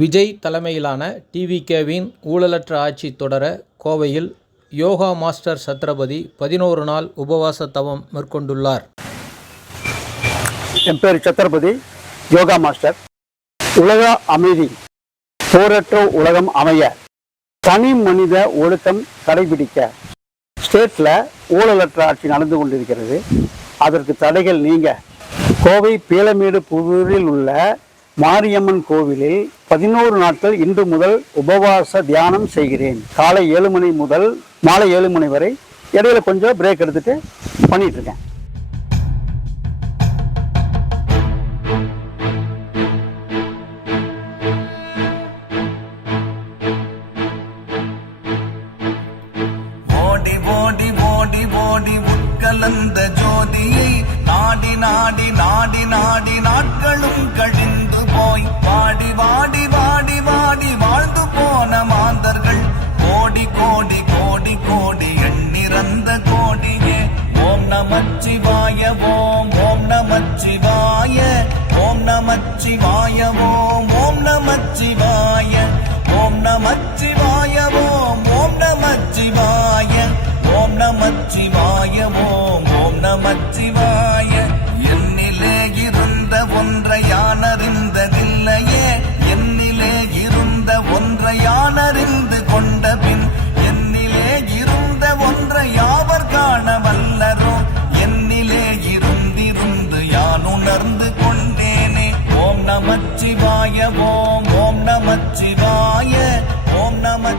விஜய் தலைமையிலான டிவிகேவின் ஊழலற்ற ஆட்சி தொடர கோவையில் யோகா மாஸ்டர் சத்ரபதி 11 நாள் உபவாச தவம் மேற்கொண்டுள்ளார். என் பேர் சத்ரபதி, யோகா மாஸ்டர். உலக அமைதி, போரற்ற உலகம் அமைய, தனி மனித ஒழுக்கம் கடைபிடிக்க ஸ்டேட்ல ஊழலற்ற ஆட்சி நடந்து கொண்டிருக்கிறது. அதற்கு தடைகள் நீங்க கோவை பீளமேடு புதூரில் உள்ள மாரியம்மன் கோவிலில் 11 நாட்கள் இன்று முதல் உபவாச தியானம் செய்கிறேன். காலை 7 மணி முதல் மாலை 7 மணி வரை. இடையில கொஞ்சம் பிரேக் எடுத்துட்டு பண்ணிட்டு இருக்கேன். ஓடி ஓடி ஓடி ஓடி உட்கலந்த ஜோதியை நாடி நாடி நாடி நாடி நாட்களும் கழிந்து போய் வாடி வாடி வாடி வாடி வாழ்ந்து போன மாந்தர்கள் கோடி கோடி கோடி கோடி எண்ணிறந்த கோடியே. ஓம் நமச்சிவாய ஓம் ஓம் நமச்சிவாய ஓம் நமச்சிவாய ஓம் ஓம் நமச்சிவாய ஓம் நமச்சிவாய ஓம் ஓம் நமச்சிவாய ஓம் நமச்சிவாய ஓம் ஓம் நமச்சிவாய. என்னிலே இருந்த ஒன்றை யானறிந்ததில்லையே, என்னிலே இருந்த ஒன்றை யானறிந்து கொண்ட பின் என்னிலே இருந்த ஒன்றை யாவர் காண வல்லரோ. என்னிலே இருந்திருந்து யான் உணர்ந்து கொண்டேனே. ஓம் நமச்சிவாய ஓம் ஓம் நமச்சிவாய ஓம் நம